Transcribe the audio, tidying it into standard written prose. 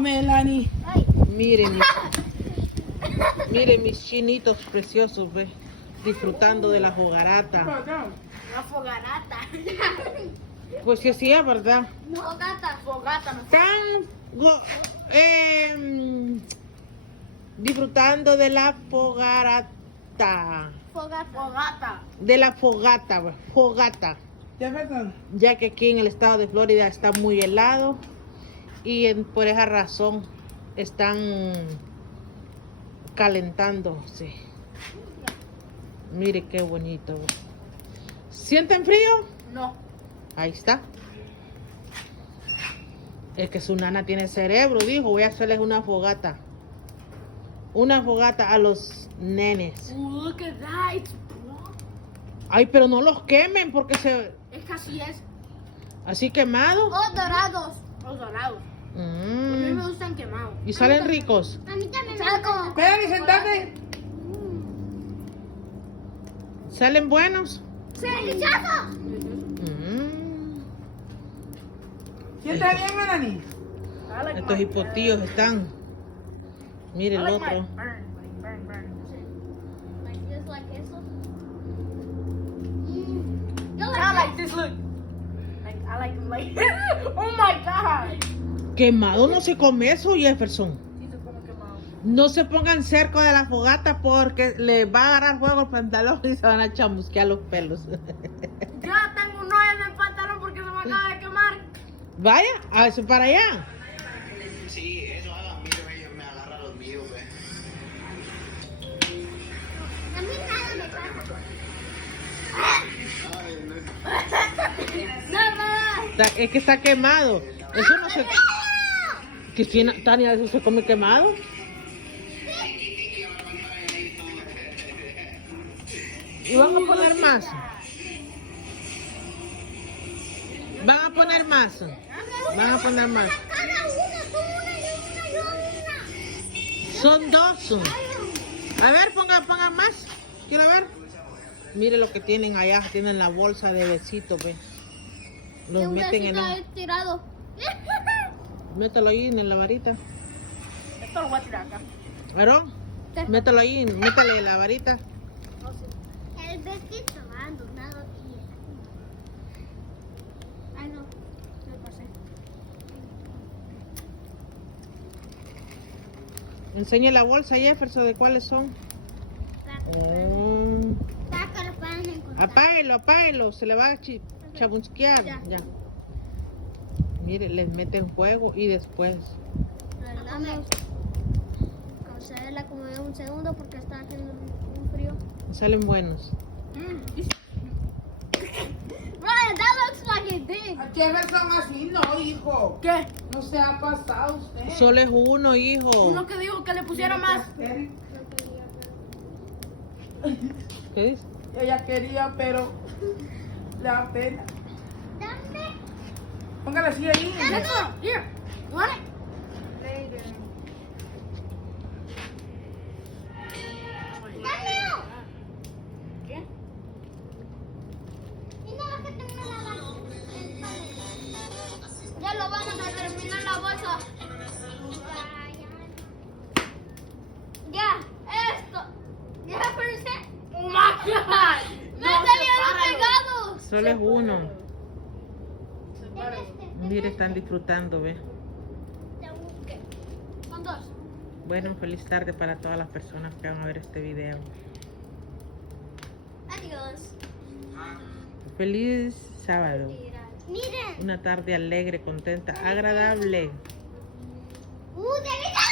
Melanie. Ay. Miren mis chinitos preciosos, ve, disfrutando de la fogarata. Una fogarata. Pues sí, sí, es verdad. Fogata. Fogata. No. Están disfrutando de la fogarata. Fogata. Fogata. De la fogata, ve, fogata. Jefferson. Ya que aquí en el estado de Florida está muy helado y por esa razón están calentándose. Mire qué bonito. ¿Sienten frío? No. Ahí está. Es que su nana tiene cerebro, dijo, voy a hacerles una fogata. Una fogata a los nenes. Look at that. It's Ay, pero no los quemen porque se... Es que así es. Así quemado. Oh, dorados. Los dorados. A mí me gustan quemados. Y salen ricos. A mí también me gustan. Melanie, sentate. ¿Salen buenos? ¡Sí, delicioso! Siéntate bien, Melanie. Estos hipotíos están. Mire el otro. Like this, like eso. Yo I like this look. I like them like oh my god. Quemado no se come eso, Jefferson. Sí, se come quemado. No se pongan cerca de la fogata porque les va a agarrar fuego el pantalón y se van a chamusquear los pelos. Yo tengo un hoyo en el pantalón porque se me acaba de quemar. Vaya, a eso para allá. Sí, eso hagan mío, ellos me agarran los míos, ve. A mí nada me pasa. Es que está quemado. Eso no se... Cristina, Tania, ¿eso se come quemado? Y van a poner más. Van a poner más. Van a poner más. Cada uno son una y una y una. Son dos. A ver, pongan más. Quiero ver. Mire lo que tienen allá. Tienen la bolsa de besitos, ve. Los meten en un... tirado. Mételo ahí en la varita. Esto lo voy a tirar acá. ¿Pero? Mételo ahí, métele la varita. El besito abandonado aquí. Ay, no. Me pasé. Enseñe la bolsa, Jefferson, de cuáles son. Sácalo para encontrar. Apáguelo, se le va a chamusquear. Ya. Mire, les meten fuego y después. Dame. Causarla como de un segundo porque está haciendo un frío. Salen buenos. Ryan, that looks like it did. A Jefferson así no, hijo. ¿Qué? No se ha pasado usted. Solo es uno, hijo. Uno que dijo que le pusiera más. ¿Qué dice? Ella quería, pero la pena. Dame. Póngale así ahí. Here. You want it? Dame. ¿Qué? Ya lo vamos a terminar la bolsa. Ya, esto. Ya, Oh my god. Me salieron pegados. Solo es uno. Mire, están disfrutando, ve. Son dos. Bueno, feliz tarde para todas las personas que van a ver este video. Adiós. Feliz sábado. Miren. Una tarde alegre, contenta, agradable. ¡Delicioso!